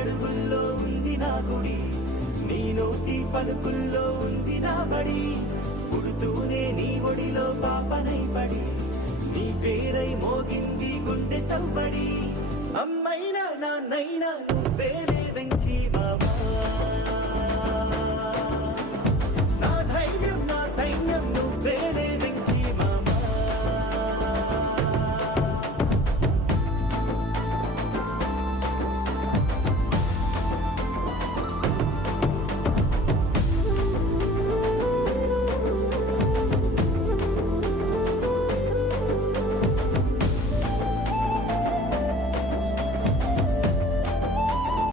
అడుగుల్లో ఉంది నా గుడి, నీ నోటి పలుకుల్లో ఉంది నా బడి. పుడుతూనే నీ ఒడిలో పాపనై పడి, నీ పేరై మోగింది గుండె సవ్వడి. అమ్మైనా నాన్నైనా నువ్వే